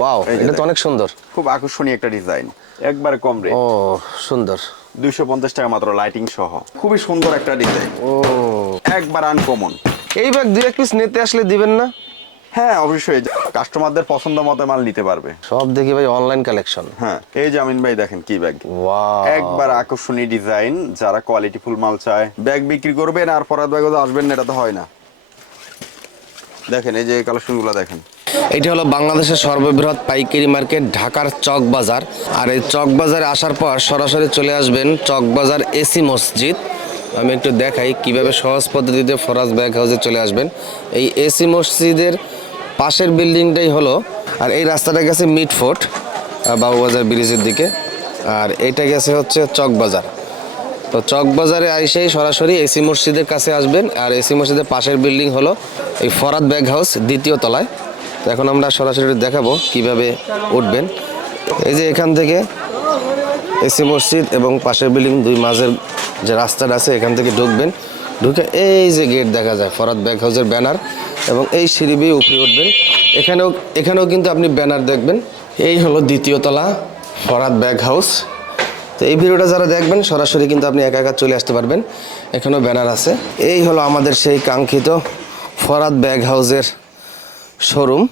Wow এটা তো অনেক সুন্দর। খুব আকর্ষণীয় একটা ডিজাইন একবার কম রেট ও সুন্দর। দুইশো পঞ্চাশ টাকা মাত্র লাইটিং সহ। খুবই সুন্দর একটা ডিজাইন ও। একবার আনকমন এই ব্যাগ দুই এক পিস নিতে আসলে দিবেন না? হ্যাঁ অবশ্যই। কাস্টমারদের পছন্দ মতো মাল নিতে পারবে। সব দেখি ভাই অনলাইন কালেকশন হ্যাঁ এই যে আমিন ভাই দেখেন কি ব্যাগ একবার আকর্ষণীয় ডিজাইন যারা কোয়ালিটি ফুল মাল চায় ব্যাগ বিক্রি করবেন আর পরার ব্যাগও আসবেন না এটা তো হয় না। দেখেন এই যে কালেকশনগুলো দেখেন। এটা হলো বাংলাদেশের সর্ববৃহৎ পাইকারি মার্কেট, ঢাকার চক বাজার। আর এই চক বাজারে আসার পর সরাসরি চলে আসবেন চক বাজার এসি মসজিদ। আমি একটু দেখাই কীভাবে সহজ পদ্ধতিতে ফরাজ ব্যাগ হাউসে চলে আসবেন। এই এসি মসজিদের পাশের বিল্ডিংটাই হলো, আর এই রাস্তাটা গেছে মিটফোর্ট বাবুবাজার ব্রিজের দিকে। আর এটা গেছে হচ্ছে চক বাজার। তো চক বাজারে আইসেই সরাসরি এসি মসজিদের কাছে আসবেন। আর এসি মসজিদের পাশের বিল্ডিং হলো এই ফরাদ ব্যাগ হাউস দ্বিতীয় তলায়। তো এখন আমরা সরাসরি দেখাবো কীভাবে উঠবেন। এই যে এখান থেকে এসি মসজিদ এবং পাশের বিল্ডিং দুই মাঝের যে রাস্তাটা আছে, এখান থেকে ঢুকবেন। ঢুকে এই যে গেট দেখা যায়, ফরাদ ব্যাগ হাউসের ব্যানার এবং এই সিঁড়ি বেয়ে উপরে উঠবেন। এখানেও এখানেও কিন্তু আপনি ব্যানার দেখবেন। এই হলো দ্বিতীয় তলা, ফরাদ ব্যাগ হাউস। তো এই ভিডিওটা যারা দেখবেন, সরাসরি কিন্তু আপনি একা একা চলে আসতে পারবেন। এখানেও ব্যানার আছে। এই হলো আমাদের সেই কাঙ্ক্ষিত ফরাদ ব্যাগ হাউসের শোরুম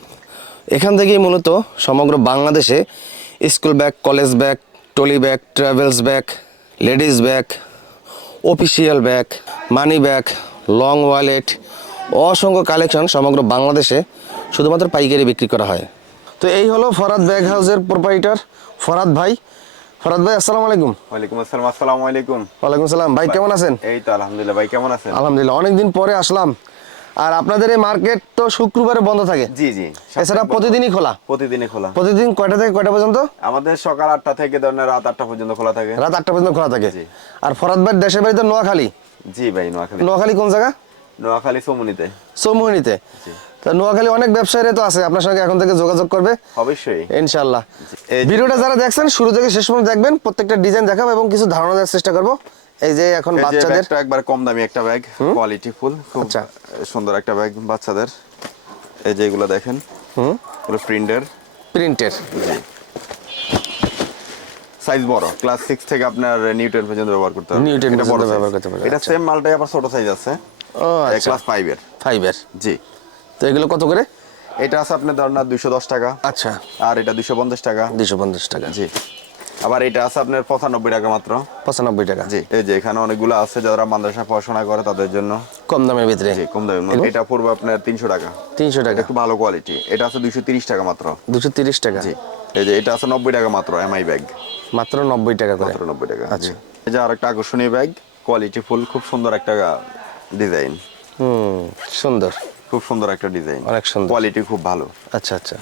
এখান থেকেই মূলত সমগ্র বাংলাদেশে school bag college bag trolley bag travels bag ladies bag official bag money bag long wallet অসংখ্য কালেকশন সমগ্র বাংলাদেশে শুধুমাত্র পাইকারি বিক্রি করা হয়। তো এই হলো ফরাদ ব্যাগ হাউসের প্রোপাইটার ফরাদ ভাই। ফরাদ ভাই আসসালামু আলাইকুম। ওয়ালাইকুম আসসালাম আসসালামু আলাইকুম। ওয়ালাইকুম সালাম ভাই কেমন আছেন? এই তো আলহামদুলিল্লাহ ভাই কেমন আছেন? আলহামদুলিল্লাহ অনেকদিন পরে আসলাম। আর আপনাদের এই মার্কেট তো শুক্রবারে বন্ধ থাকে? জি জি। এছাড়া প্রতিদিনই খোলা? প্রতিদিনই খোলা। প্রতিদিন কয়টা থেকে কয়টা পর্যন্ত? আমাদের সকাল আটটা থেকে ধরেন রাত আটটা পর্যন্ত খোলা থাকে। রাত আটটা পর্যন্ত খোলা থাকে। জি। আর ফরাদ ভাই দেশের বাড়ি তো নোয়াখালী। জি ভাই নোয়াখালী। নোয়াখালী কোন জায়গা? নোয়াখালী সমুনিতে চৌমোহনীতে। তা নোয়াখালী অনেক ব্যবসায়ীরা তো আছে আপনার সঙ্গে এখন থেকে যোগাযোগ করবে। অবশ্যই। যে- ভিডিওটা যারা দেখছেন শুরু থেকে শেষ পর্যন্ত দেখবেন প্রত্যেকটা ডিজাইন দেখাবো এবং কিছু ধারণা দেওয়ার চেষ্টা করব। এই যে এখন বাচ্চাদের একবার কম দামি একটা ব্যাগ কোয়ালিটি ফুল খুব আচ্ছা। সুন্দর একটা ব্যাগ বাচ্চাদের। এই যে এগুলো দেখেন হুম? এগুলো প্রিন্টের প্রিন্টের সাইজ বড় ক্লাস সিক্স থেকে আপনার নিউটন পর্যন্ত ব্যবহার করতে হবে। নিউটন এটা বড় ব্যবহার করতে পারবে, এটা আচ্ছা। সেম মালটাই আবার ছোট সাইজ আছে। ও আচ্ছা। ক্লাস ফাইভের ফাইভের জি। তো এগুলো কত করে? এটা আছে আপনার ধরেন দশ টাকা। আচ্ছা। আর এটা দুইশো পঞ্চাশ টাকা। দুশো পঞ্চাশ টাকা। জি। আবার এটা আছে আপনার পঁচানব্বই টাকা মাত্র। পঁচানব্বই টাকা। জি। এই যে এখানে অনেকগুলো আছে যারা মাদ্রাসা পড়াশোনা করে তাদের জন্য। কম দামের ভিতরে। কম দামে এবং? এটা পড়বে আপনার তিনশো টাকা। তিনশো টাকা। একটু ভালো কোয়ালিটি এটা আছে দুইশো তিরিশ টাকা মাত্র। দুশো তিরিশ টাকা। জি। এই যে এটা আছে নব্বই টাকা মাত্র এমআই ব্যাগ মাত্র নব্বই টাকা মাত্র নব্বই টাকা আচ্ছা। এই যে আরেকটা আকর্ষণীয় ব্যাগ কোয়ালিটি ফুল খুব সুন্দর একটা ডিজাইন হুম সুন্দর। খুব সুন্দর একটা ডিজাইন অনেক সুন্দর। কোয়ালিটি খুব ভালো। আচ্ছা আচ্ছা।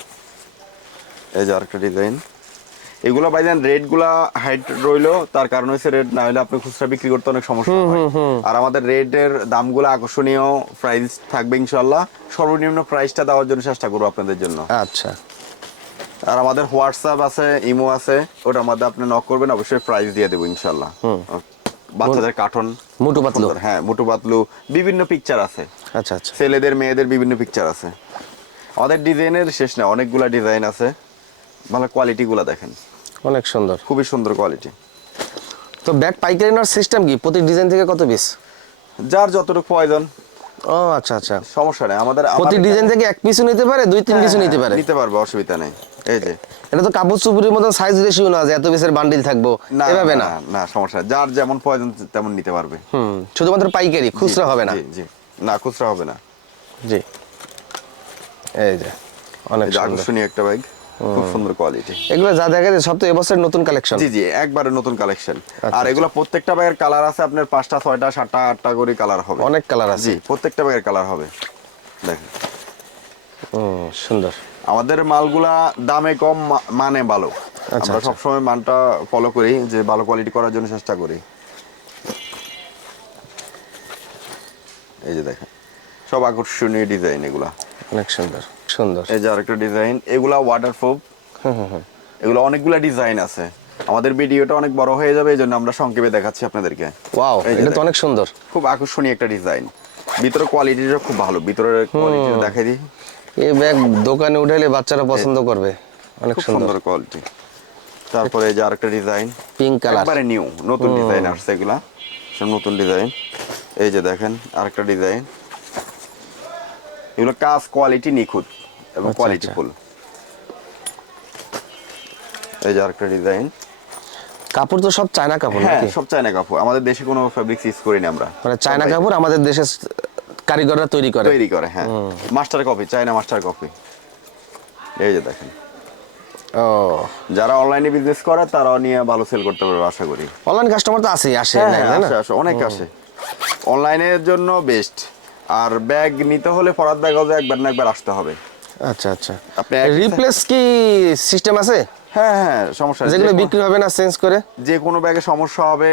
এই যে আরেকটা ডিজাইন এগুলো বাইদেন রেটগুলা হাইট রইল তার কারণ হচ্ছে রেট না হলে আপনি খুচরা বিক্রি করতে অনেক সমস্যা হয়। আর আমাদের রেটের দামগুলো আকর্ষণীয় প্রাইস থাকবে ইনশাল্লাহ সর্বনিম্ন প্রাইসটা দেওয়ার জন্য চেষ্টা করব আপনাদের জন্য। আচ্ছা। আর আমাদের হোয়াটসঅ্যাপ আছে ইমো আছে ওটার মধ্যে আপনি নক করবেন অবশ্যই প্রাইস দিয়ে দেবো ইনশাল্লাহ বাচ্চাদের কার্টন মোটু পাতলু হ্যাঁ মোটু পাতলু বিভিন্ন পিকচার আছে। আচ্ছা আচ্ছা। ছেলেদের মেয়েদের বিভিন্ন পিকচার আছে। আমাদের ডিজাইনের শেষ না অনেকগুলা ডিজাইন আছে। ভালো কোয়ালিটি গুলা দেখেন। অনেক সুন্দর। খুবই সুন্দর কোয়ালিটি তো ব্যাগ পাইকারি নেওয়ার সিস্টেম কি? প্রতি ডিজাইন থেকে কত পিস যার যতটুকু প্রয়োজন। ও আচ্ছা আচ্ছা। সমস্যা নেই আমাদের প্রতি ডিজাইন থেকে এক পিসও নিতে পারে দুই তিন হ্যাঁ, পিসও নিতে হ্যাঁ, পারে? নিতে পারবে অসুবিধা নেই। এই যে। এটা তো কাপড় চুপুরির মতো সাইজ রেশিও না যে এত পিসের বান্ডিল থাকব। এভাবে না না? সমস্যা যার যেমন প্রয়োজন তেমন নিতে পারবে। হুম শুধুমাত্র পাইকারি খুচরা হবে না? জি না খুচরা হবে না। জি। এই যে অনেক আকর্ষণীয় একটা ব্যাগ খুব সুন্দর কোয়ালিটি এগুলো যা দেখা যায় সব তো এবছর নতুন কালেকশন জি জি একবারে নতুন কালেকশন আচ্ছা, আর এগুলো প্রত্যেকটা ব্যাগের কালার আছে আপনার পাঁচটা ছয়টা সাতটা আটটা করে কালার হবে। অনেক কালার আছে। জি প্রত্যেকটা ব্যাগের কালার হবে। দেখেন। হুম সুন্দর। আমাদের মালগুলা দামে কম মানে ভালো। আচ্ছা, আমরা আচ্ছা। সবসময় মানটা ফলো করি যে ভালো কোয়ালিটি করার জন্য চেষ্টা করি। এই যে দেখেন। সব আকর্ষণীয় ডিজাইন এগুলা। অনেক সুন্দর সুন্দর। এই যে আরেকটা ডিজাইন এগুলা ওয়াটারপ্রুফ এগুলো অনেকগুলা ডিজাইন আছে। আমাদের ভিডিওটা অনেক বড় হয়ে যাবে এই জন্য আমরা সংক্ষেপে দেখাচ্ছি আপনাদেরকে। ওয়াও এটা তো অনেক সুন্দর। খুব আকর্ষণীয় একটা ডিজাইন ভিতরে কোয়ালিটিটা খুব ভালো ভিতরের কোয়ালিটি দেখাই দিই। এই ব্যাগ দোকানে উঠাইলে বাচ্চারা পছন্দ করবে। অনেক সুন্দর। সুন্দর কোয়ালিটি তারপরে এই যে আরেকটা ডিজাইন পিঙ্ক কালার একবারে নিউ নতুন ডিজাইন আসছে এগুলা। সব নতুন ডিজাইন এই যে দেখেন আরেকটা ডিজাইন এগুলো কাজ কোয়ালিটি নিখুঁত এবং আচ্ছা, কোয়ালিটি আচ্ছা। ফুল এই যে আরেকটা ডিজাইন কাপড় তো সব চায়না কাপড় হ্যাঁ নাকি? সব চায়না কাপড়। আমাদের দেশে কোনো ফেব্রিক্স ইউজ করি না আমরা। মানে চায়না কাপড় আমাদের দেশের কারিগররা তৈরি করে। তৈরি করে হ্যাঁ। Master copy China master copy এই যে দেখেন। ও। যারা অনলাইনে বিজনেস করে তারাও নিয়ে ভালো সেল করতে পারবে আশা করি। অনলাইন কাস্টমার তো আসে হ্যাঁ, হ্যাঁ, না? আসে, আসে, অনেক আসে। অনলাইনের জন্য বেস্ট আর ব্যাগ নিতে হলে ফরাদ ব্যাগ হাউসে একবার না একবার আসতে হবে। আচ্ছা আচ্ছা। আপনি রিপ্লেস কি সিস্টেম আছে? হ্যাঁ হ্যাঁ সমস্যা। যেগুলো বিক্রি হবে না চেঞ্জ করে? যে কোনো ব্যাগে সমস্যা হবে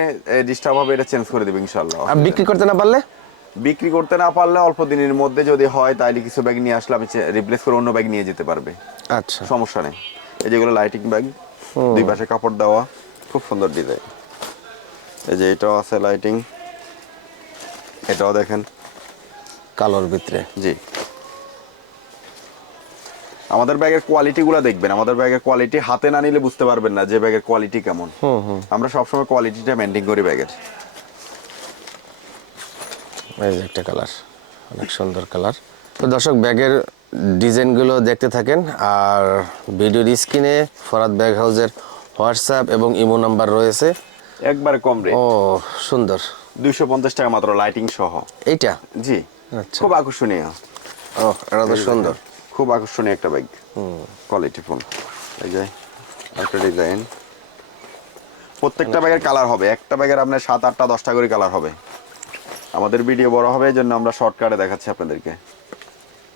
ডিস্টার্ব হবে এটা চেঞ্জ করে দেবে ইনশাল্লাহ আর বিক্রি করতে না পারলে? বিক্রি করতে না পারলে অল্প দিনের মধ্যে যদি হয় তাহলে কিছু ব্যাগ নিয়ে আসলে আমি রিপ্লেস করে অন্য ব্যাগ নিয়ে যেতে পারবে। আচ্ছা। সমস্যা নেই। এই যেগুলো লাইটিং ব্যাগ দুই পাশে কাপড় দেওয়া খুব সুন্দর ডিজাইন এই যে এটাও আছে লাইটিং এটাও দেখেন। কালোর ভিতরে। জি। আমাদের ব্যাগের কোয়ালিটিগুলো দেখবেন। আমাদের ব্যাগের কোয়ালিটি হাতে না নিলে বুঝতে পারবেন না যে ব্যাগের কোয়ালিটি কেমন। আমরা সবসময় কোয়ালিটিটা মেনটেন করি ব্যাগের। এই যে একটা কালার অনেক সুন্দর কালার তো দর্শক ব্যাগের ডিজাইনগুলো দেখতে থাকেন আর ভিডিওর স্ক্রিনে ফরাদ ব্যাগ হাউসের হোয়াটসঅ্যাপ এবং ইমো নাম্বার রয়েছে। একবারে কম রেট ও সুন্দর। দুইশো পঞ্চাশ টাকা মাত্র লাইটিং সহ। এইটা? জি। খুব আকর্ষণীয়। ও এটা তো সুন্দর। খুব আকর্ষণীয় একটা ব্যাগ কোয়ালিটি ফোন এই যে একটা ডিজাইন প্রত্যেকটা ব্যাগের কালার হবে। একটা ব্যাগের আপনার সাত আটটা দশটা করে কালার হবে। আমাদের ভিডিও বড় হবে এই জন্য আমরা শর্টকাটে দেখাচ্ছি আপনাদেরকে।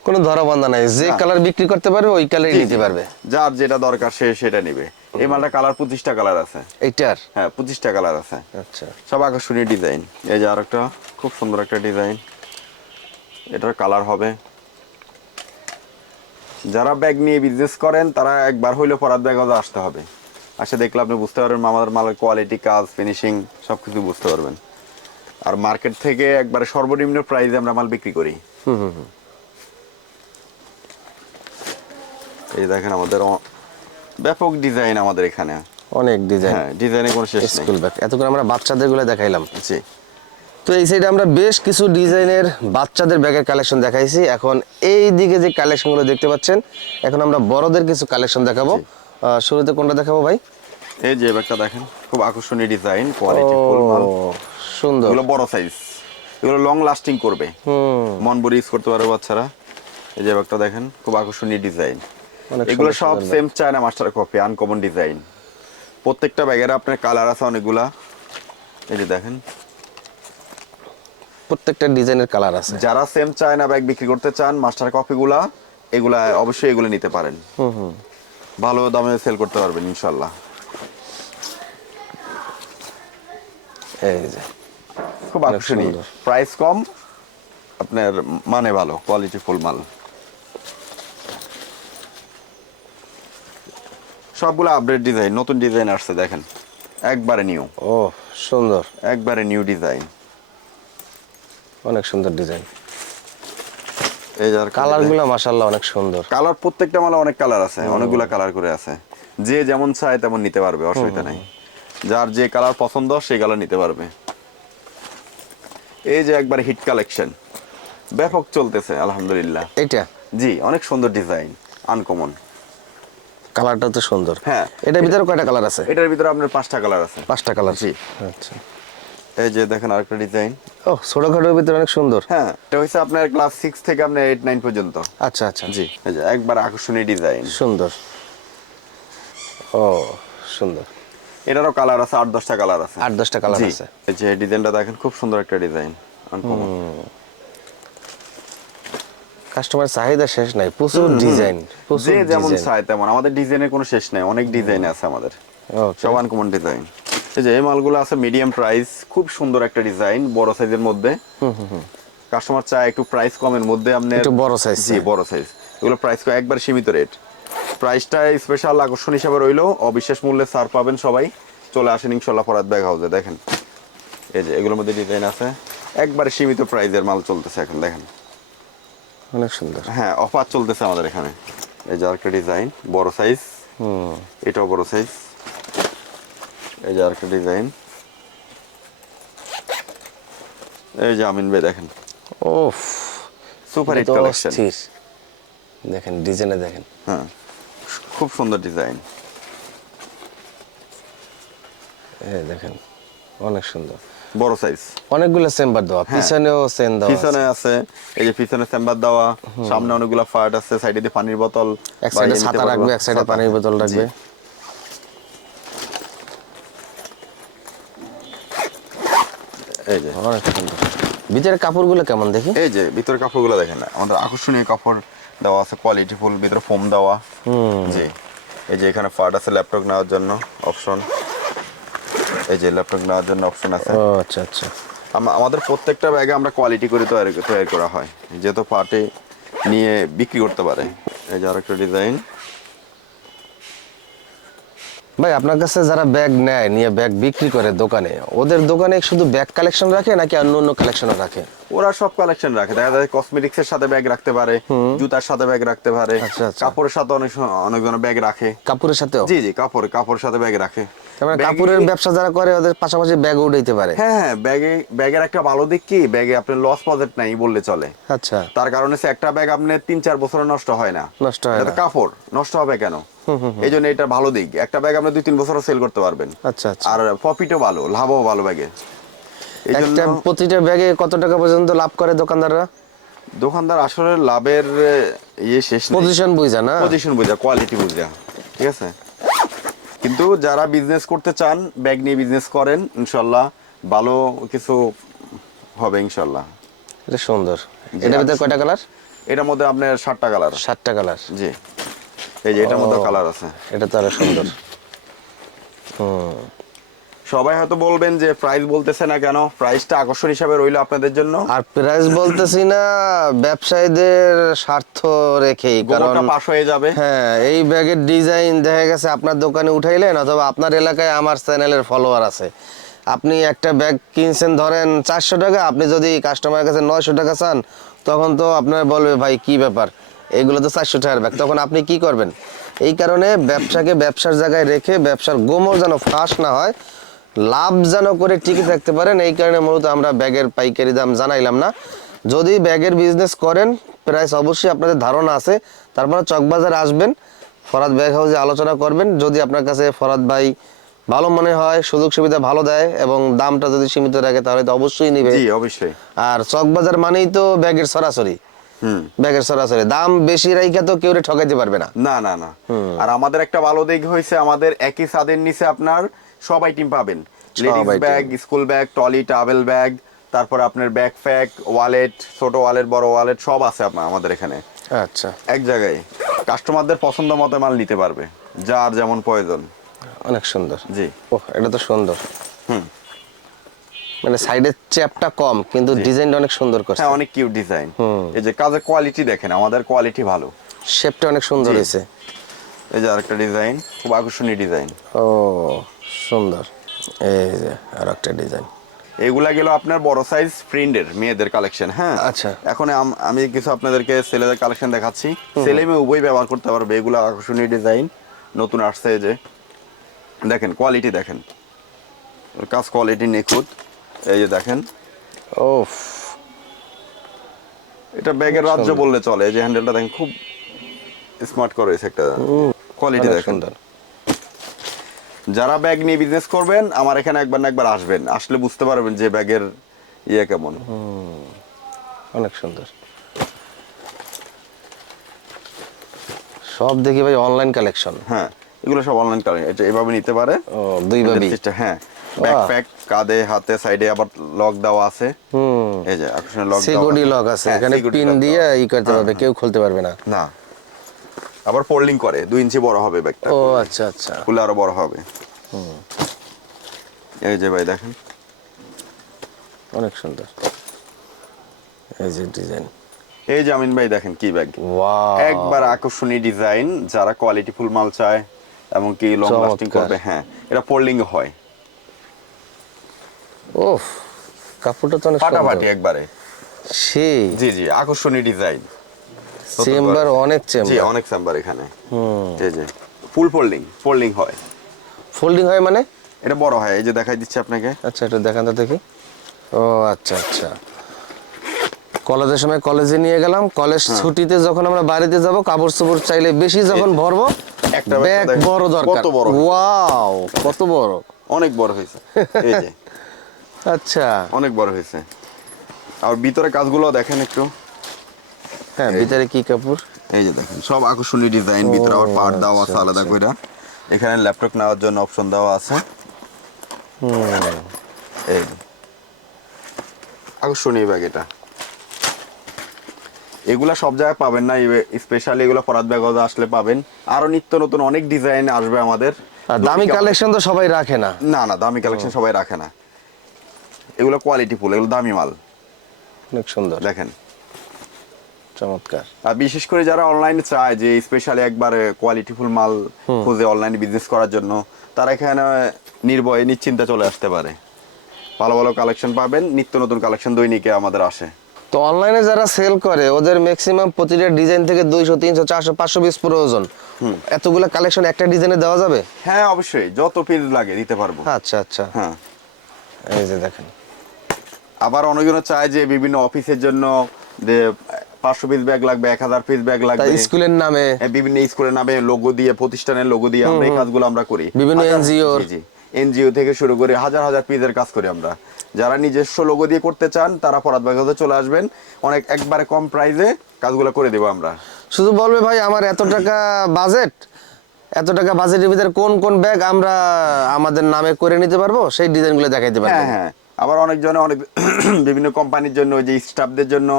কোনো ধরা বান্ধা নাই। যে কালার বিক্রি করতে পারবে ওই কালারই নিতে পারবে। যার যেটা দরকার সে সেটা নিবে। এই মালটা কালার পঁচিশটা কালার আছে। এইটার? হ্যাঁ পঁচিশটা কালার আছে। আচ্ছা। সব আকর্ষণীয় ডিজাইন এই যে আর একটা খুব সুন্দর একটা ডিজাইন এটার কালার হবে। যারা ব্যাগ নিয়ে বিজনেস করেন তারা একবার হইলেও ফরাদ ব্যাগ হাউসে আসতে হবে। আসে দেখলে আপনি বুঝতে পারবেন আমাদের মালের কোয়ালিটি কাজ ফিনিশিং সব কিছু বুঝতে পারবেন। আর মার্কেট থেকে একবারে সর্বনিম্ন প্রাইসে আমরা মাল বিক্রি করি। হুম হুম হুম। এই দেখেন আমাদের ব্যাপক ডিজাইন আমাদের এখানে। অনেক ডিজাইন হ্যাঁ ডিজাইনে কোনো শেষ নেই। স্কুল ব্যাগ এতক্ষণ আমরা বাচ্চাদেরগুলো দেখাইলাম। জি। তো এই সাইডে আমরা বেশ কিছু ডিজাইনের বাচ্চাদের ব্যাগের কালেকশন দেখাইছি। এখন এই দিকে যে কালেকশনগুলো দেখতে পাচ্ছেন এখন আমরা বড়দের কিছু কালেকশন দেখাবো। শুরুতে কোনটা দেখাবো ভাই? এই যে ব্যাগটা দেখেন খুব আকর্ষণীয় ডিজাইন কোয়ালিটি সুন্দর। এগুলো বড় সাইজ এগুলো লং লাস্টিং করবে। হুম। মন বড়ি ইউজ করতে পারবে বাচ্চারা। এই যে ব্যাগটা দেখেন খুব আকর্ষণীয় ডিজাইন এগুলো সব same China master copy uncommon design প্রত্যেকটা ব্যাগের আপনার কালার আছে অনেকগুলা। এই যে দেখেন প্রত্যেকটা ডিজাইনের কালার আছে। যারা সেম চায়না ব্যাগ বিক্রি করতে চান মাস্টার কপিগুলা এগুলা অবশ্যই এগুলো নিতে পারেন। হুম হুম। ভালো দামে সেল করতে পারবেন ইনশাল্লাহ এই যে। খুব আকর্ষণীয়। প্রাইস কম আপনার মানে ভালো কোয়ালিটি ফুল মাল। সবগুলো আপডেট ডিজাইন নতুন ডিজাইন আসছে দেখেন। একবারে নিউ ও সুন্দর। একবারে নিউ ডিজাইন অনেক সুন্দর ডিজাইন। এই যার কালারগুলো মাসাল্লাহ অনেক সুন্দর। কালার প্রত্যেকটা মালে অনেক কালার আছে অনেকগুলা কালার করে আছে। যে যেমন চায় তেমন নিতে পারবে অসুবিধা নাই। যার যে কালার পছন্দ সেই কালার নিতে পারবে। এই যে একবার হিট কালেকশন। ব্যাপক চলতেছে আলহামদুলিল্লাহ। এইটা? জি অনেক সুন্দর ডিজাইন আনকমন। কালারটা তো সুন্দর। হ্যাঁ। এটার ভিতরে কয়টা কালার আছে? এটার ভিতরে আপনার পাঁচটা কালার আছে। পাঁচটা কালার জি। আচ্ছা। এই যে দেখেন আরেকটা ডিজাইন। ও ছোটখাটোর ভিতরে অনেক সুন্দর। হ্যাঁ এটা আপনার ক্লাস সিক্স থেকে আপনার এইট নাইন পর্যন্ত। আচ্ছা আচ্ছা। জি এই যে একবার আকর্ষণীয় ডিজাইন। সুন্দর। ও সুন্দর। এটারও কালার আছে আট দশটা কালার আছে। আট দশটা কালার আছে। এই যে ডিজাইনটা দেখেন খুব সুন্দর একটা ডিজাইন কাস্টমার চাহিদা শেষ নাই প্রচুর ডিজাইন প্রচুর যেমন চায় তেমন আমাদের ডিজাইনের কোনো শেষ নাই অনেক ডিজাইন আছে আমাদের. সব আনকমন ডিজাইন। এই যে এই মালগুলো আছে মিডিয়াম প্রাইস খুব সুন্দর একটা ডিজাইন বড় সাইজের মধ্যে। কাস্টমার চায় একটু প্রাইস কমের মধ্যে আপনার একটু বড় size জি বড় সাইজ এগুলো প্রাইস একবার সীমিত রেট প্রাইসটা স্পেশাল আকর্ষণ হিসাবে রইল। অবিশ্বাস মূল্যে ছাড় পাবেন সবাই। চলে আসেন ইনশাল্লাহ ফরাদ ব্যাগ হাউসে দেখেন। এই যে এগুলোর মধ্যে ডিজাইন আছে। একবারে সীমিত প্রাইজের মাল চলতেছে এখন দেখেন। অনেক সুন্দর। হ্যাঁ অফার চলতেছে আমাদের এখানে। এই যে আরেকটা ডিজাইন বড় সাইজ হুম। এটাও বড় সাইজ এই যে আরেকটা ডিজাইন এই যে আমিন ভাই দেখেন। ওফ সুপার হিট কালেকশন দেখেন ডিজাইনে দেখেন। হ্যাঁ খুব সুন্দর ডিজাইন এই দেখেন অনেক সুন্দর। বড় সাইজ অনেকগুলো চেম্বার দেওয়া পিছনেও সেন দেওয়া হ্যাঁ। পিছনে আছে। এই যে পিছনে চেম্বার দেওয়া সামনে অনেকগুলো ফায়ার আছে সাইডে দিয়ে পানির বোতল এক সাইডে ছাতা রাখবে এক সাইডে পানির বোতল। রাখবে। এই যে। অনেক সুন্দর। ভিতরে কাপড়গুলো কেমন দেখি? এই যে ভিতরে কাপড়গুলো দেখেন না আমাদের আকর্ষণীয় কাপড় দেওয়া আছে কোয়ালিটি ফুল ভিতরে ফোম দেওয়া। জি। এই যে এখানে ফাট আছে ল্যাপটপ নেওয়ার জন্য অপশন এই যে ল্যাপটপ নেওয়ার জন্য অপশন আছে। ও আচ্ছা আচ্ছা। আমাদের প্রত্যেকটা ব্যাগে আমরা কোয়ালিটি করে তৈরি তৈরি করা হয় যেহেতু পার্টে নিয়ে বিক্রি করতে পারে। এই যে আরেকটা ডিজাইন ভাই আপনার কাছে যারা ব্যাগ নেয় নিয়ে ব্যাগ বিক্রি করে দোকানে ওদের দোকানে শুধু ব্যাগ কালেকশন রাখে নাকি অন্য অন্য কালেকশনও রাখে? ওরা সব কালেকশন রাখে। দেখা যায় কসমেটিক্স এর সাথে ব্যাগ রাখতে পারে জুতার সাথে ব্যাগ রাখতে পারে আচ্ছা, আচ্ছা। কাপড়ের সাথে অনেক সময় অনেকজন ব্যাগ রাখে। কাপড়ের সাথেও? জি জি কাপড় কাপড়ের সাথে ব্যাগ রাখে। মানে কাপড়ের ব্যবসা যারা করে ওদের পাশাপাশি ব্যাগ উঠাইতে পারে? হ্যাঁ হ্যাঁ ব্যাগে ব্যাগের একটা ভালো দিক কি? ব্যাগে আপনার লস প্রজেক্ট নাই বললে চলে। আচ্ছা। তার কারণে একটা ব্যাগ আপনার তিন চার বছরে নষ্ট হয় না। নষ্ট হয়। কাপড় নষ্ট হবে কেন? এই জন্য এটা ভালো দিক। একটা ব্যাগ আপনি দুই তিন বছর সেল করতে পারবেন। আচ্ছা আচ্ছা। আর প্রফিটও ভালো লাভও ভালো ব্যাগে একটা প্রতিটা ব্যাগে কত টাকা পর্যন্ত লাভ করে দোকানদাররা? দোকানদার আসলে লাভের ইয়ে শেষ পজিশন বুঝা না? পজিশন বুঝা কোয়ালিটি বুঝা ঠিক আছে? কিন্তু যারা বিজনেস করতে চান ব্যাগ নিয়ে বিজনেস করেন ইনশাল্লাহ ভালো কিছু হবে ইনশাল্লাহ। এটা সুন্দর। এটার ভিতরে কয়টা কালার এটার মধ্যে আপনার ষাটটা কালার সাতটা কালার জি। এই যে এটার মধ্যে কালার আছে। এটা তো আরও সুন্দর। হুম সবাই হয়তো বলবেন যে প্রাইস বলতেছে না কেন? প্রাইসটা আকর্ষণ হিসাবে রইল আপনাদের জন্য। আর প্রাইস বলতেছি না ব্যবসায়ীদের স্বার্থ রেখেই কারণ পাশ হয়ে যাবে। হ্যাঁ এই ব্যাগের ডিজাইন দেখা গেছে আপনার দোকানে উঠাইলেন অথবা আপনার এলাকায় আমার চ্যানেলের ফলোয়ার আছে। আপনি একটা ব্যাগ কিনছেন ধরেন চারশো টাকা আপনি যদি কাস্টমারের কাছে নয়শো টাকা চান তখন তো আপনার বলবে ভাই কি ব্যাপার? এগুলো তো চারশো টাকার ব্যাগ তখন আপনি কি করবেন? এই কারণে ব্যবসাকে ব্যবসার জায়গায় রেখে ব্যবসার গোমর যেন ফাঁস না হয় লাভ যেন করে টিকে থাকতে পারেন এই কারণে মূলত আমরা ব্যাগের পাইকারি দাম জানাইলাম না। যদি ব্যাগের বিজনেস করেন প্রাইস অবশ্যই আপনাদের ধারণা আছে তারপরে চকবাজার আসবেন ফরাদ ব্যাগ হাউসে আলোচনা করবেন। যদি আপনার কাছে ফরাদ ভাই ভালো মনে হয় সুযোগ সুবিধা ভালো দেয় এবং দামটা যদি সীমিত রাখে তাহলে তো অবশ্যই নিবে। অবশ্যই। আর চকবাজার মানেই তো ব্যাগের সরাসরি। ব্যাগের সরাসরি। দাম বেশি রাইখা তো কেউ ঠকাইতে পারবে না। না না না। আর আমাদের একটা ভালো দিক হয়েছে আমাদের একই ছাদের নিচে আপনার সব আইটেম পাবেন। Ladies bag school bag trolley travel bag তারপরে আপনার ব্যাগ প্যাক ওয়ালেট ছোট ওয়ালেট বড় ওয়ালেট সব আছে আপনার আমাদের এখানে। আচ্ছা। এক জায়গায়। কাস্টমারদের পছন্দ মতো মাল নিতে পারবে যার যেমন প্রয়োজন। অনেক সুন্দর। জি। ওহ এটা তো সুন্দর। হুম। মানে সাইডের চ্যাপটা কম কিন্তু ডিজাইনটা অনেক সুন্দর করছে। হ্যাঁ অনেক কিউট ডিজাইন এই যে কাজের কোয়ালিটি দেখেন আমাদের কোয়ালিটি ভালো। শেপটা অনেক সুন্দর হয়েছে। এই যে আরেকটা ডিজাইন খুব আকর্ষণীয় ডিজাইন ও সুন্দর। এই যে আর একটা ডিজাইন এগুলা গেল আপনার বড় সাইজ প্রিন্টের মেয়েদের কালেকশন হ্যাঁ? আচ্ছা। এখন আমি কিছু আপনাদেরকে ছেলেদের কালেকশন দেখাচ্ছি। ছেলে মেয়ে উভয় ব্যবহার করতে পারবে এগুলো আকর্ষণীয় ডিজাইন নতুন আসছে এই যে। দেখেন কোয়ালিটি দেখেন। কাজ কোয়ালিটি নিখুঁত। এই যে দেখেন। ও এটা ব্যাগের রাজ্য বললে চলে। এই যে হ্যান্ডেলটা দেখেন খুব স্মার্ট করে একটা কোয়ালিটি দেখেন। যারা ব্যাগ নিয়ে বিজনেস করবেন আমার এখানে একবার না একবার আসবেন। আসলে বুঝতে পারবেন যে ব্যাগের ইয়ে কেমন। অনেক সুন্দর। সব দেখি ভাই অনলাইন কালেকশন হ্যাঁ এগুলো সব অনলাইন কালেকশন এটা এভাবে নিতে পারে। ও দুই ভাবি। System, হ্যাঁ ব্যাকপ্যাক কাঁধে হাতে সাইডে আবার লক দেওয়া আছে। হুম। এই যে আকর্ষণীয় লক সিকিউরিটি লক আছে। এখানে পিন দিয়ে ই করতে পারবে কেউ খুলতে পারবে না। না। আবার ফোল্ডিং করে ইঞ্চি বড় হবে ব্যাগটা ও আচ্ছা আচ্ছা। খুলে আরও বড় হবে। এই যে ভাই দেখেন। অনেক সুন্দর। এই যে ডিজাইন এই যে আমিন ভাই দেখেন কি ব্যাগ একবার আকর্ষণীয় ডিজাইন যারা কোয়ালিটি ফুল মাল চায় এবং কি লং লাস্টিং করবে হ্যাঁ এটা ফোল্ডিং হয়। ওফ কাপড়টা তো অনেক ফাটাফাটি একবারে। সেই জি জি আকর্ষণীয় ডিজাইন। চেম্বার অনেক জি অনেক চেম্বার এখানে। হুম। এই যে ফুল ফোল্ডিং ফোল্ডিং হয়। ফোল্ডিং হয় মানে? এটা বড় হয় এই যে দেখাই দিচ্ছি আপনাকে। আচ্ছা একটু দেখান তো দেখি। ও আচ্ছা আচ্ছা। কলেজের সময় কলেজে নিয়ে গেলাম। কলেজ হ্যাঁ। ছুটিতে যখন আমরা বাড়িতে যাব কাপড় চোপড় চাইলে বেশি যখন ভরবো একটা ব্যাগ বড় দরকার। কত বড়। ওয়াও কত বড়। অনেক বড় হয়েছে। এই যে আচ্ছা। অনেক বড় হয়েছে। আর ভিতরে কাজগুলো দেখেন একটু। হ্যাঁ ভিতরে কি কাপড়? এই যে দেখেন সব আকর্ষণীয় ডিজাইন ভিতরে আবার পার্ট দেওয়া আছে আচ্ছা, আলাদা আচ্ছা। কইরা। এখানে ল্যাপটপ নেওয়ার জন্য অপশন দেওয়া আছে। এই আকর্ষণীয় ব্যাগ এটা। এগুলা সব জায়গায় পাবেন না স্পেশালি এগুলো পরাত ব্যাগ আসলে পাবেন। আরও নিত্য নতুন অনেক ডিজাইন আসবে আমাদের। দামি কালেকশন তো সবাই রাখে না। না না দামি কালেকশন সবাই রাখে না। এগুলো কোয়ালিটি ফুল এগুলো দামি মাল। অনেক সুন্দর। দেখেন। চমৎকার। আর বিশেষ করে যারা অনলাইনে চায় যে স্পেশালি একবারে কোয়ালিটিফুল মাল খুঁজে অনলাইনে বিজনেস করার জন্য তারা এখানে নির্ভয়ে নিশ্চিন্তে চলে আসতে পারে। ভালো ভালো কালেকশন পাবেন নিত্য নতুন কালেকশন দৈনিকে আমাদের আসে। তো অনলাইনে যারা সেল করে ওদের ম্যাক্সিমাম প্রতিটা ডিজাইন থেকে দুইশো তিনশো চারশো পাঁচশো পিস প্রয়োজন। এতগুলো কালেকশন একটা ডিজাইনে দেওয়া যাবে? হ্যাঁ অবশ্যই। যত পিস লাগে দিতে পারব। আচ্ছা আচ্ছা। হ্যাঁ। এই যে দেখেন। আবার অনেকজন চায় যে বিভিন্ন অফিসের জন্য যে পাঁচশো পিস ব্যাগ লাগবে এক হাজার পিস ব্যাগ লাগবে। স্কুলের নামে। হ্যাঁ, বিভিন্ন স্কুলের নামে লোগো দিয়ে প্রতিষ্ঠানের লোগো দিয়ে আমরা এই কাজগুলো আমরা করি। বিভিন্ন। জি, জি। এনজিও থেকে শুরু করে হাজার হাজার পিসের কাজ করি আমরা। যারা নিজস্ব লোগো দিয়ে করতে চান তারা ফরাদ বাগাতে চলে আসবেন। অনেক একবারে কম প্রাইসে কাজগুলো করে দেবো আমরা। শুধু বলবে ভাই আমার এত টাকা বাজেট এত টাকা বাজেটের ভিতরে কোন কোন ব্যাগ আমরা আমাদের নামে করে নিতে পারব? সেই ডিজাইনগুলো দেখাইতে পারব। হ্যাঁ হ্যাঁ। আবার অনেকজনে অনেক বিভিন্ন কোম্পানির জন্য যে স্টাফদের জন্য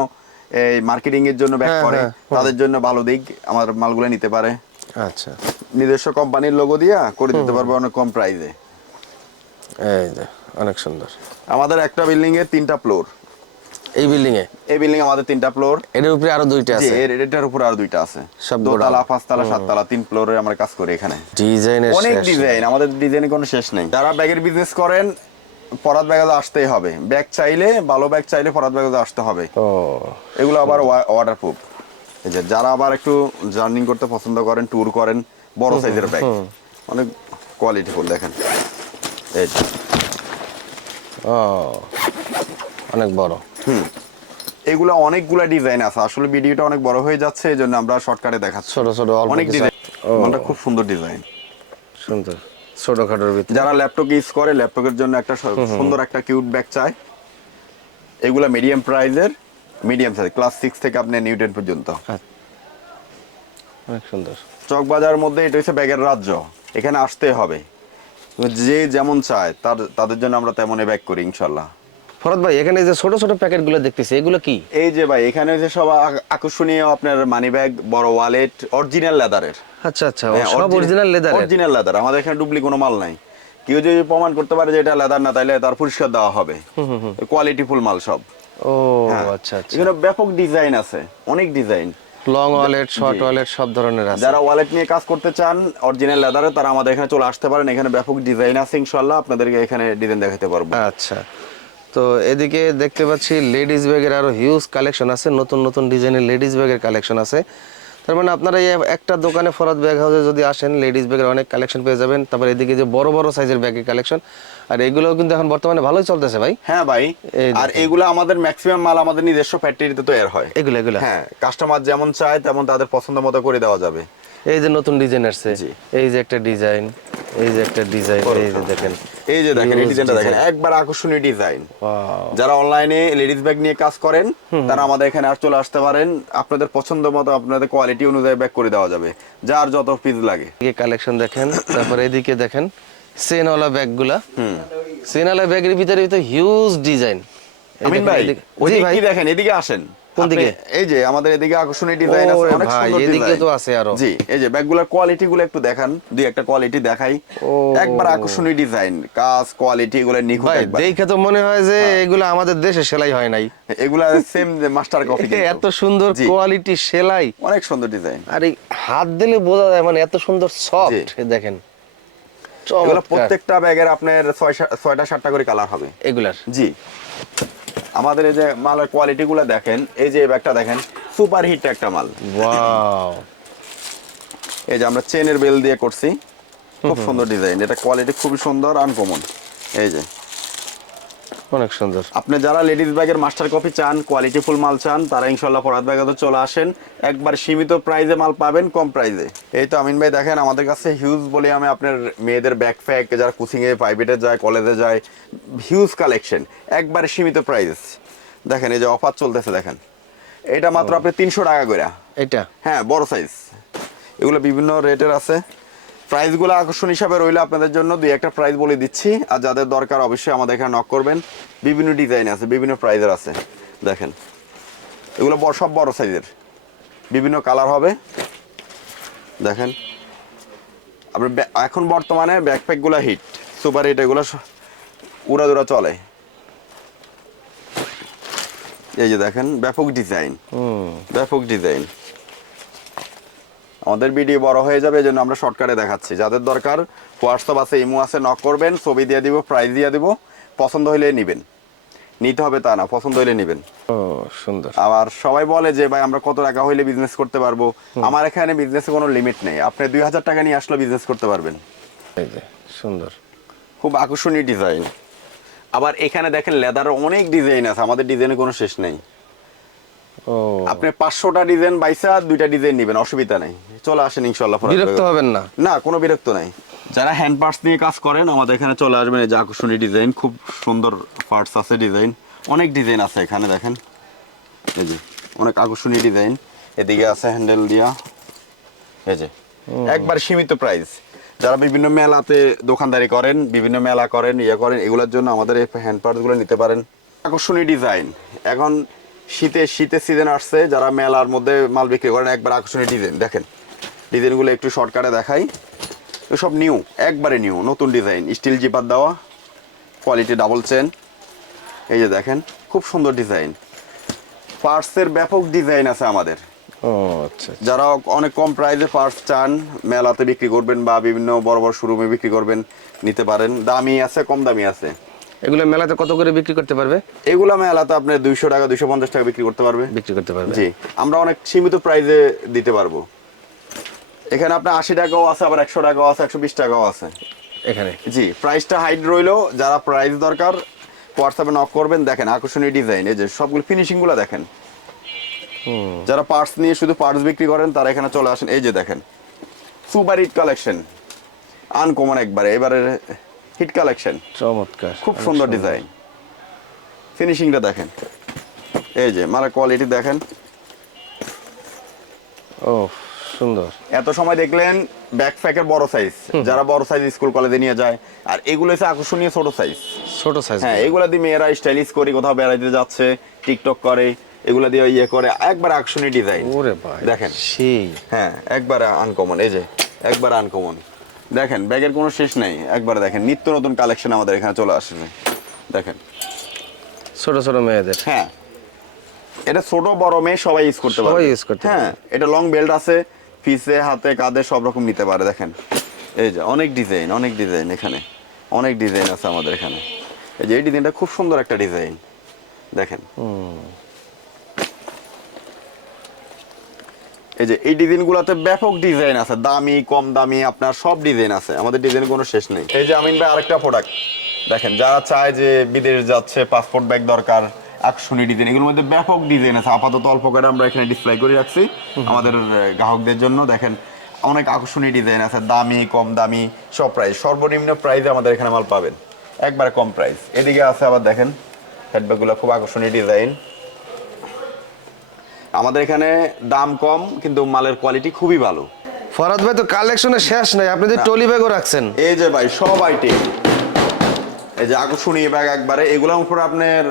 এই মার্কেটিং এর জন্য হ্যাঁ, করে হ্যাঁ, তাদের জন্য ভালো দিক আমার মালগুলো নিতে পারে। আচ্ছা। নিজস্ব কোম্পানির লোগো দিয়া করে দিতে পারবে অনেক কম প্রাইসে এই যে অনেক সুন্দর। আমাদের একটা বিল্ডিং এর তিনটা ফ্লোর এই বিল্ডিং এ? এই বিল্ডিং আমাদের তিনটা ফ্লোর এর উপরে আরও দুইটা আছে? এর এটার উপরে আরও দুইটা আছে। সব দোতলা। পাঁচতলা সাততলা তিন ফ্লোরে আমরা কাজ করি এখানে। ডিজাইনের অনেক ডিজাইন আমাদের ডিজাইনের কোনো শেষ নেই। যারা ব্যাগের বিজনেস করেন ফরাদ ব্যাগে আসতেই হবে। ব্যাগ চাইলে ভালো ব্যাগ চাইলে ফরাদ ব্যাগে আসতে হবে। ও। এগুলো আবার ওয়াটারপ্রুফ এই যে যারা আবার একটু জার্নিং করতে পছন্দ করেন ট্যুর করেন বড় সাইজের ব্যাগ। অনেক কোয়ালিটি ফুল দেখেন। এই যে। অনেক বড়। এগুলো অনেকগুলা ডিজাইন আছে। আসলে ভিডিওটা অনেক বড় হয়ে যাচ্ছে এই জন্য আমরা শর্টকাটে দেখাচ্ছি। ছোট ছোট অনেক ডিজাইন খুব সুন্দর ডিজাইন সুন্দর। ছোটখাটোর ভিতরে। যারা ল্যাপটপ ইউজ করে ল্যাপটপের জন্য একটা সুন্দর একটা কিউট ব্যাগ চায়। এগুলা মিডিয়াম প্রাইজের মিডিয়াম সাইজ ক্লাস সিক্স থেকে আপনি নিউ টেন পর্যন্ত। অনেক সুন্দর। চক মধ্যে এটা হচ্ছে ব্যাগের রাজ্য। এখানে আসতে হবে। যে যেমন চায় তার তাদের জন্য আমরা তেমনই ব্যাগ করি ইনশাল্লাহ। ফরত ভাই এখানে যে ছোট ছোট প্যাকেটগুলো দেখতেছি এগুলো কি? এই যে ভাই এখানে হচ্ছে সব আকর্ষণীয় আপনার মানি ব্যাগ বড় ওয়ালেট অরিজিনাল লেদারের আচ্ছা আচ্ছা সব অরিজিনাল লেদার অরিজিনাল লেদার আমাদের এখানে ডুপ্লি কোনো মাল নাই। কেউ যদি প্রমাণ করতে পারে যে এটা লেদার না তার পুরস্কার দেওয়া হবে। কোয়ালিটি ফুল মাল সব। ও হ্যাঁ। আচ্ছা আচ্ছা। এখানে ব্যাপক ডিজাইন আছে অনেক design long wallet short. Wallet সব ধরনের আছে। যারা ওয়ালেট নিয়ে কাজ করতে চান অরিজিনাল লেদারে তারা আমাদের এখানে চলে আসতে পারেন। এখানে ব্যাপক ডিজাইন আছে ইনশাল্লাহ আপনাদেরকে এখানে ডিজাইন দেখাতে পারব। আচ্ছা। তো এদিকে দেখতে পাচ্ছি লেডিস ব্যাগের আরও হিউজ কালেকশন আছে নতুন নতুন ডিজাইনের লেডিস ব্যাগের কালেকশন আছে। তার মানে আপনারা এই একটা দোকানে ফরাদ ব্যাগ হাউসে যদি আসেন লেডিস ব্যাগের অনেক কালেকশন পেয়ে যাবেন। তারপর এদিকে যে বড় বড় সাইজের ব্যাগের কালেকশন আর এগুলোও কিন্তু এখন বর্তমানে ভালোই চলতেছে ভাই। হ্যাঁ ভাই আর এগুলো আমাদের ম্যাক্সিমাম মাল আমাদের নিজস্ব ফ্যাক্টরিতে তৈরি হয়। এগুলো এগুলো। হ্যাঁ কাস্টমার যেমন চায় তেমন তাদের পছন্দ মতো করে দেওয়া যাবে। এই যে নতুন ডিজাইন আসছে। এই যে একটা ডিজাইন এই যে একটা ডিজাইন এই যে দেখেন। এই যে দেখেন এই ডিজাইনটা দেখেন একবার আকর্ষণীয় ডিজাইন. যারা অনলাইনে লেডিস ব্যাগ নিয়ে কাজ করেন তারা আমাদের এখানে আর চলে আসতে পারেন। আপনাদের পছন্দ মতো আপনাদের কোয়ালিটি অনুযায়ী ব্যাগ করে দেওয়া যাবে। যার যত পিস লাগে। এদিকে কালেকশন দেখেন তারপর এদিকে দেখেন সেনওয়ালা ব্যাগগুলা। সেনওয়ালা ব্যাগের ভিতরে তো হিউজ ডিজাইন আমিন ভাই ওই কি দেখেন? এদিকে আসেন। কোন দিকে? এই যে আমাদের এদিকে আকর্ষণীয় ডিজাইন আছে অনেক সুন্দর এদিকে তো আছে আরও। জি এই যে ব্যাগগুলোর কোয়ালিটি গুলো একটু দেখান দুই একটা কোয়ালিটি দেখাই। একবার আকর্ষণীয় ডিজাইন কাজ কোয়ালিটি এগুলো নিখুঁত একবার। দেখে তো মনে হয় যে এগুলো আমাদের দেশে সেলাই হয় নাই। এগুলা সেম মাস্টার কপি এত সুন্দর কোয়ালিটি সেলাই। অনেক সুন্দর ডিজাইন আর এই হাত দিলে বোঝা যায় মানে এত সুন্দর সফট দেখেন। প্রত্যেকটা ব্যাগের আপনার ছয় ছয়টা সাতটা করে কালার হবে। এগুলার। জি। আমাদের এই যে মালের কোয়ালিটি গুলো দেখেন এই যে ব্যাগটা দেখেন সুপার হিট একটা মাল। ওয়াও এই যে আমরা চেনের বেল দিয়ে করছি। খুব সুন্দর ডিজাইন এটা কোয়ালিটি খুবই সুন্দর আনকমন এই যে। অনেক সুন্দর আপনি যারা লেডিস ব্যাগের মাস্টার কপি চান কোয়ালিটি ফুল মাল চান তারা ইনশাল্লাহ ফরাদ ব্যাগে চলে আসেন। একবার সীমিত প্রাইজে মাল পাবেন কম প্রাইজে এই তো আমিন ভাই দেখেন আমাদের কাছে হিউজ বলে আমি আপনার মেয়েদের ব্যাকপ্যাক যারা কোচিং এ প্রাইভেটে যায় কলেজে যায় হিউজ কালেকশন একবারে সীমিত প্রাইস দেখেন এই যে অফার চলতেছে দেখেন। এটা মাত্র আপনি তিনশো টাকা করে এটা? হ্যাঁ বড় সাইজ এগুলো বিভিন্ন রেটের আছে। প্রাইসগুলো আকর্ষণ হিসাবে রইলে আপনাদের জন্য। দুই একটা প্রাইস বলে দিচ্ছি। আর যাদের দরকার অবশ্যই আমাদের এখানে নক করবেন। বিভিন্ন ডিজাইন আছে বিভিন্ন প্রাইজের আছে। দেখেন এগুলো বড় সব বড় সাইজের বিভিন্ন কালার হবে। দেখেন আপনার এখন বর্তমানে ব্যাকপ্যাকগুলো হিট সুপার হিট এগুলো উড়াদুরা চলে। এই যে দেখেন ব্যাপক ডিজাইন ব্যাপক ডিজাইন আমাদের ভিডিও বড় হয়ে যাবে এজন্য আমরা শর্টকাটে দেখাচ্ছি। যাদের দরকার হোয়াটসঅ্যাপ আছে ইমো আছে নক করবেন ছবি দিয়ে দিব প্রাইস দিয়ে দিব পছন্দ হইলে নেবেন। নিতে হবে তা না পছন্দ হইলে নেবেন। ও সুন্দর। আবার সবাই বলে যে ভাই আমরা কত টাকা হইলে বিজনেস করতে পারব? আমার এখানে বিজনেসে কোনো লিমিট নেই। আপনি দুই হাজার টাকা নিয়ে আসলে বিজনেস করতে পারবেন। সুন্দর। খুব আকর্ষণীয় ডিজাইন আবার এখানে দেখেন লেদারের অনেক ডিজাইন আছে আমাদের ডিজাইনে কোনো শেষ নেই। আপনি পাঁচশোটা ডিজাইন বাইসা দুইটা ডিজাইন নেবেন অসুবিধা নেই। চলে আসেন ইনশাল্লাহ বিরক্ত হবেন না? না কোনো বিরক্ত নাই। যারা হ্যান্ড পার্টস নিয়ে কাজ করেন আমাদের এখানে চলে আসবেন এই যে আকর্ষণীয় ডিজাইন খুব সুন্দর পার্টস আছে ডিজাইন। অনেক ডিজাইন আছে এখানে দেখেন। এই যে অনেক আকর্ষণীয় ডিজাইন। এদিকে আছে হ্যান্ডেল দিয়া। এই যে একবার সীমিত প্রাইস যারা বিভিন্ন মেলাতে দোকানদারি করেন বিভিন্ন মেলা করেন ইয়ে করেন এগুলোর জন্য আমাদের এই হ্যান্ড পার্টসগুলো নিতে পারেন। আকর্ষণীয় ডিজাইন। এখন শীতে শীতের সিজন আসছে যারা মেলার মধ্যে মাল বিক্রি করেন একবার আকর্ষণীয় ডিজাইন দেখেন ডিজাইনগুলো একটু শর্টকাটে দেখাই। সব নিউ একবারে নিউ নতুন ডিজাইন স্টিল জিপার দেওয়া কোয়ালিটি ডাবল চেন এই যে দেখেন খুব সুন্দর ডিজাইন পার্টসের ব্যাপক ডিজাইন আছে আমাদের। ও আচ্ছা যারা অনেক কম প্রাইসে পার্টস চান মেলাতে বিক্রি করবেন বা বিভিন্ন বড় বড় শোরুমে বিক্রি করবেন নিতে পারেন। দামি আছে কম দামি আছে। এগুলো মেলাতে কত করে বিক্রি করতে পারবে? এগুলো মেলাতে আপনি দুইশো টাকা দুইশো পঞ্চাশ টাকা বিক্রি করতে পারবে। বিক্রি করতে পারবে। জি আমরা অনেক সীমিত প্রাইজে দিতে পারব। এখানে আপনার আশি টাকাও আছে আবার একশো টাকাও আছে একশো বিশ টাকাও আছে। এখানে? জি প্রাইসটা হাইট রইল যারা প্রাইস দরকার হোয়াটসঅ্যাপে নক করবেন দেখেন আকর্ষণীয় ডিজাইন এই যে সবগুলো ফিনিশিংগুলো দেখেন। যারা পার্টস নিয়ে শুধু পার্টস বিক্রি করেন তারা এখানে চলে আসেন এই যে দেখেন। সুপার হিট কালেকশন আনকমন একবারে এবারে হিট কালেকশন। চমৎকার। খুব সুন্দর ডিজাইন। ফিনিশিংটা দেখেন। এই যে মারা কোয়ালিটি দেখেন। ও সুন্দর। এত সময় দেখলেন ব্যাকপ্যাকের বড় সাইজ যারা বড় সাইজ স্কুল কলেজে নিয়ে যায় আর এগুলো হচ্ছে আকর্ষণীয় ছোট সাইজ ছোট সাইজ হ্যাঁ এগুলো দিয়ে মেয়েরা স্টাইলিশ করে কোথাও বেড়াইতে যাচ্ছে টিকটক করে এগুলো দিয়ে ইয়ে করে একবার আকর্ষণীয় ডিজাইন ওরে ভাই দেখেন। সেই। হ্যাঁ একবার আনকমন এই যে একবার আনকমন দেখেন ব্যাগের কোনো শেষ নেই। একবার দেখেন নিত্য নতুন কালেকশন আমাদের এখানে চলে আসবে। দেখেন। ছোট ছোট মেয়েদের। হ্যাঁ। এটা ছোট বড় মেয়ে সবাই ইউজ করতে পারে সবাই use করতে হ্যাঁ এটা লং বেল্ট আছে পিসে হাতে কাঁধে সব রকম নিতে পারে দেখেন। এই যে অনেক ডিজাইন অনেক ডিজাইন এখানে। অনেক ডিজাইন আছে আমাদের এখানে। এই যে এই ডিজাইনটা খুব সুন্দর একটা ডিজাইন দেখেন। এই যে, এই ডিজাইনগুলোতে ব্যাপক ডিজাইন আছে। দামি, কম দামি, আপনার সব ডিজাইন আছে। আমাদের ডিজাইন কোনো শেষ নেই। এই যে, আমিন ভাই, আরেকটা প্রোডাক্ট দেখেন, যারা চায় যে বিদেশ যাচ্ছে পাসপোর্ট ব্যাগ দরকার, আকর্ষণীয় ডিজাইন, এগুলোর মধ্যে ব্যাপক ডিজাইন আছে। আপাতত অল্প করে আমরা এখানে ডিসপ্লে করে রাখছি আমাদের গ্রাহকদের জন্য। দেখেন, অনেক আকর্ষণীয় ডিজাইন আছে। দামি, কম দামি, সব প্রাইস সর্বনিম্ন প্রাইসে আমাদের এখানে মাল পাবেন। একবারে কম প্রাইস এদিকে আছে আবার দেখেন হেডব্যাগগুলো খুব আকর্ষণীয় ডিজাইন। আমাদের এখানে দাম কম কিন্তু মালের কোয়ালিটি খুবই ভালো। ফরাদ ভাই তো কালেকশনের শেষ নাই। আপনি যে টলি ব্যাগও রাখছেন। এই যে ভাই সব আইটেম এই যে আকর্ষণীয় ব্যাগ একবারে এগুলোর উপর আপনার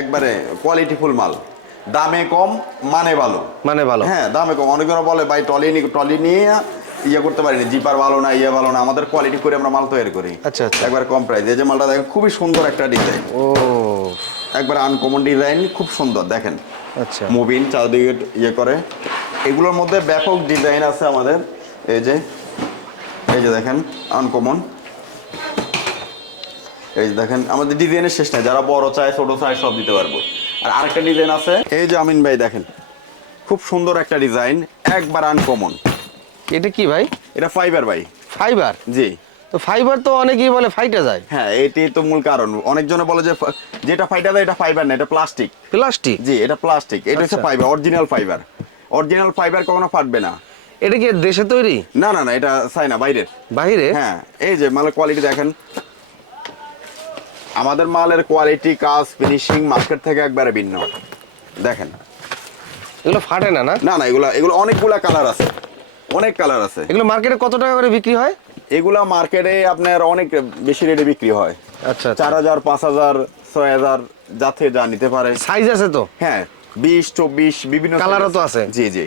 একবারে কোয়ালিটি ফুল মাল। দামে কম মানে ভালো। মানে ভালো। হ্যাঁ দামে কম। অনেকজন বলে ভাই টলি নি টলি নিয়ে ইয়ে করতে পারি পারিনি। জিপার ভালো না ইয়ে ভালো না। আমাদের কোয়ালিটি করে আমরা মাল তৈরি করি। আচ্ছা, আচ্ছা। একবার কম প্রাইস এই যে মালটা দেখেন খুবই সুন্দর একটা ডিজাইন ও একবার আনকমন ডিজাইন খুব সুন্দর দেখেন। আচ্ছা। মুভিন চারদিকে ইয়ে করে। এগুলোর মধ্যে ব্যাপক ডিজাইন আছে আমাদের। এই যে এই যে দেখেন আনকমন এই যে দেখেন আমাদের ডিজাইনের শেষ নাই। যারা বড় চায় ছোট চায় সব দিতে পারব। আর আরেকটা ডিজাইন আছে। এই যে আমিন ভাই দেখেন। খুব সুন্দর একটা ডিজাইন একবার আনকমন এটা কি ভাই? এটা ফাইবার ভাই। ফাইবার জি। তো ফাইবার তো অনেকেই বলে ফাইটে যায়। হ্যাঁ এটি তো মূল কারণ। অনেকজনে বলে যে যেটা ফাইটা দেয় এটা ফাইবার না এটা প্লাস্টিক প্লাস্টিক জি এটা প্লাস্টিক এটা হচ্ছে। Fibre original fibre original fibre কখনো ফাটবে না। এটা কি দেশে তৈরি? না না না এটা চাই না বাইরের? বাইরে হ্যাঁ এই যে মালের কোয়ালিটি দেখেন। আমাদের মালের কোয়ালিটি কাজ ফিনিশিং মার্কেট থেকে একবারে ভিন্ন। দেখেন। এগুলো ফাটে না না? না না এগুলা এগুলো অনেকগুলা কালার আছে। অনেক কালার আছে। এগুলো মার্কেটে কত টাকা করে বিক্রি হয়? এগুলা মার্কেটে আপনার অনেক বেশি রেটে বিক্রি হয়। আচ্ছা চার হাজার পাঁচ হাজার ছয় হাজার যাতে যা নিতে পারে। সাইজ আছে তো? হ্যাঁ বিশ চব্বিশ বিভিন্ন কালারও তো আছে। জি জি।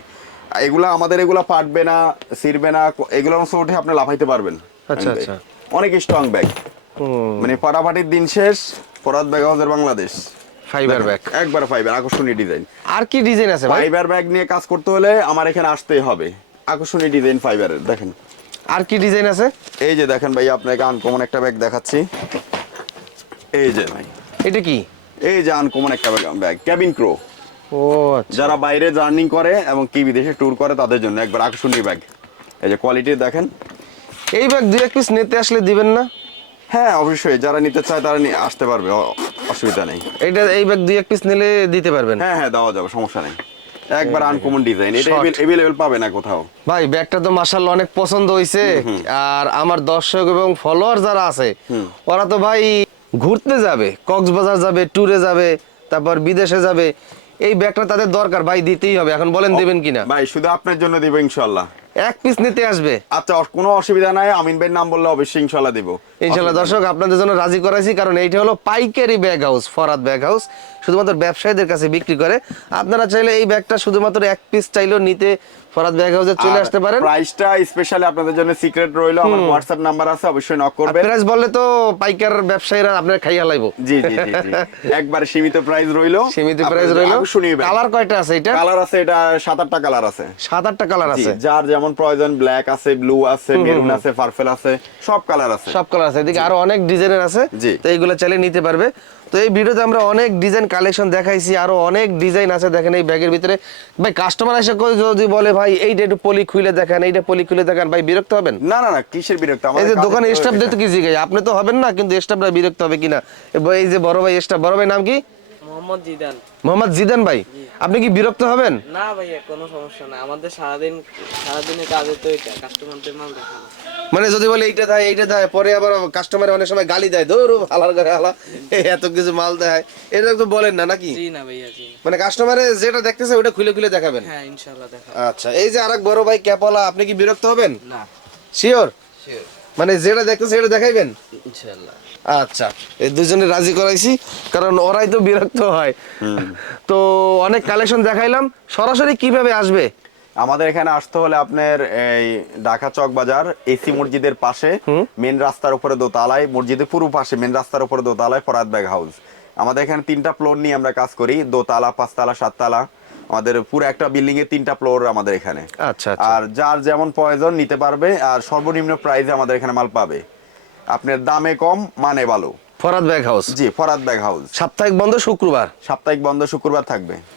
এগুলা আমাদের এগুলা পাটবে না ছিড়বে না এগুলো অংশ উঠে আপনি লাফাইতে পারবেন। আচ্ছা, আচ্ছা। অনেক স্ট্রং ব্যাগ মানে ফাটাফাটির দিন শেষ পরাত ব্যাগ হাউসের বাংলাদেশ। ফাইবার ব্যাগ একবার ফাইবার আকর্ষণীয় ডিজাইন আর কি ডিজাইন আছে ফাইবার ব্যাগ নিয়ে কাজ করতে হলে আমার এখানে আসতেই হবে। আকর্ষণীয় ডিজাইন ফাইবারের দেখেন। আর কি ডিজাইন আছে? এই যে দেখেন ভাই আপনাকে আনকমন একটা ব্যাগ দেখাচ্ছি। এই যে ভাই। এটা কি? এই যে আনকমন একটা ব্যাগ ক্যাবিন ক্রো ও আচ্ছা। যারা বাইরে জার্নি করে এবং কি বিদেশে ট্যুর করে তাদের জন্য একবার আকর্ষণীয় ব্যাগ এই যে কোয়ালিটি দেখেন। এই ব্যাগ দুই এক পিস নিতে আসলে দিবেন না? হ্যাঁ অবশ্যই। যারা নিতে চায় তারা নিয়ে আসতে পারবে অসুবিধা নেই। এইটা এই ব্যাগ দুই এক পিস নিলে দিতে পারবেন? হ্যাঁ হ্যাঁ দেওয়া যাবে সমস্যা নেই। একবার আনকমন ডিজাইন এটা. এভেলেবেল পাবে না কোথাও। ভাই ব্যাগটা তো মার্শাল্লাহ অনেক পছন্দ হয়েছে আর আমার দর্শক এবং ফলোয়ার যারা আছে ওরা তো ভাই ঘুরতে যাবে কক্সবাজার যাবে ট্যুরে যাবে তারপর বিদেশে যাবে। এই ব্যাগটা তাদের দরকার ভাই দিতেই হবে। এখন বলেন দিবেন কিনা? ভাই শুধু আপনার জন্য দিব ইনশাল্লাহ এক পিস নিতে আসবে। আচ্ছা কোনো অসুবিধা নাই আমিন ভাইয়ের নাম বললে অবশ্যই ইনশাল্লাহ দিব। ইনশাল্লাহ দর্শক আপনাদের জন্য রাজি করাইছি কারণ এইটা হলো পাইকারি bag house Farad bag house শুধুমাত্র ব্যবসায়ীদের কাছে বিক্রি করে। আপনারা চাইলে এই ব্যাগটা শুধুমাত্র এক পিস চাইলেও নিতে ফরাদ ব্যাগ হাউসে চলে আসতে পারেন। প্রাইসটা স্পেশালি আপনাদের জন্য সিক্রেট রইল আমার হোয়াটসঅ্যাপ নাম্বার আছে অবশ্যই নক করবেন। প্রাইস বললে তো পাইকার ব্যবসায়ীরা আপনার খাইয়া লাইবো। জি জি জি জি। একবার সীমিত প্রাইস রইল। সীমিত প্রাইস রইল। শুনি কালার কয়টা আছে এটা? কালার আছে এটা সাত আটটা কালার আছে। সাত আটটা কালার আছে। যার যেমন প্রয়োজন ব্ল্যাক আছে ব্লু আছে মেরুন আছে পার্পল আছে সব কালার আছে। সব কালার আছে। এদিকে আরও অনেক ডিজাইনের আছে। তো এইগুলো চাইলে নিতে পারবে। তো এই ভিডিওতে আমরা অনেক ডিজাইন কালেকশন দেখাইছি আরও অনেক ডিজাইন আছে দেখেন এই ব্যাগের ভিতরে। ভাই কাস্টমার এসে কই যদি বলে ভাই এইটা একটু পলি খুলে দেখেন এইটা পলি খুলে দেখেন ভাই বিরক্ত হবেন? না না না কিসের বিরক্ত? এই যে দোকানে তো স্টাফ এটা। দিতে কি জিজ্ঞাসা আপনি তো হবেন না কিন্তু স্টাফরা বিরক্ত হবে কিনা? এই যে বড় ভাই স্টাফ বড় ভাই নাম কি? মোহাম্মদ জিদান। মোহাম্মদ জিদান ভাই আপনি কি বিরক্ত হবেন? না ভাইয়া কোনো সমস্যা না আমাদের সারাদিন সারাদিনের কাজে তো এটা কাস্টমারদের মাল দেখানো মানে যদি বলে এইটা দেয় এইটা দেয় পরে আবার কাস্টমার অনেক সময় গালি দেয় ধরু হালার করে হালা এত কিছু মাল দেয়। এটা তো বলেন না নাকি? জি না ভাইয়া জি মানে কাস্টমারে যেটা দেখতেছে ওটা খুলে খুলে দেখাবেন? হ্যাঁ ইনশাল্লাহ দেখা আচ্ছা এই যে আরেক বড় ভাই ক্যাপলা আপনি কি বিরক্ত হবেন? না। শিওর মানে যেটা দেখতেছে সেটা দেখাইবেন? ইনশাল্লাহ আচ্ছা এই দুজনে রাজি করাইছি কারণ ওরাই তো বিরক্ত হয়। তো অনেক কালেকশন দেখাইলাম সরাসরি কীভাবে আসবে? আমাদের এখানে আসতে হলে আপনার এই ঢাকা চক বাজার এসি মসজিদের পাশে মেন রাস্তার উপরে দোতলায় মসজিদের পুরো পাশে মেন রাস্তার উপরে দোতলায় ফরাদ ব্যাগ হাউস আমাদের এখানে তিনটা ফ্লোর নিয়ে আমরা কাজ করি দোতলা পাঁচতলা সাততলা। আমাদের পুরো একটা বিল্ডিং এ তিনটা ফ্লোর আমাদের এখানে। আচ্ছা আচ্ছা। আর যার যেমন প্রয়োজন নিতে পারবে আর সর্বনিম্ন প্রাইসে আমাদের এখানে মাল পাবে। আপনার দামে কম মানে ভালো। Farad bag house. জি ফরাদ ব্যাগ হাউস। সাপ্তাহিক বন্ধ শুক্রবার। সাপ্তাহিক বন্ধ শুক্রবার থাকবে।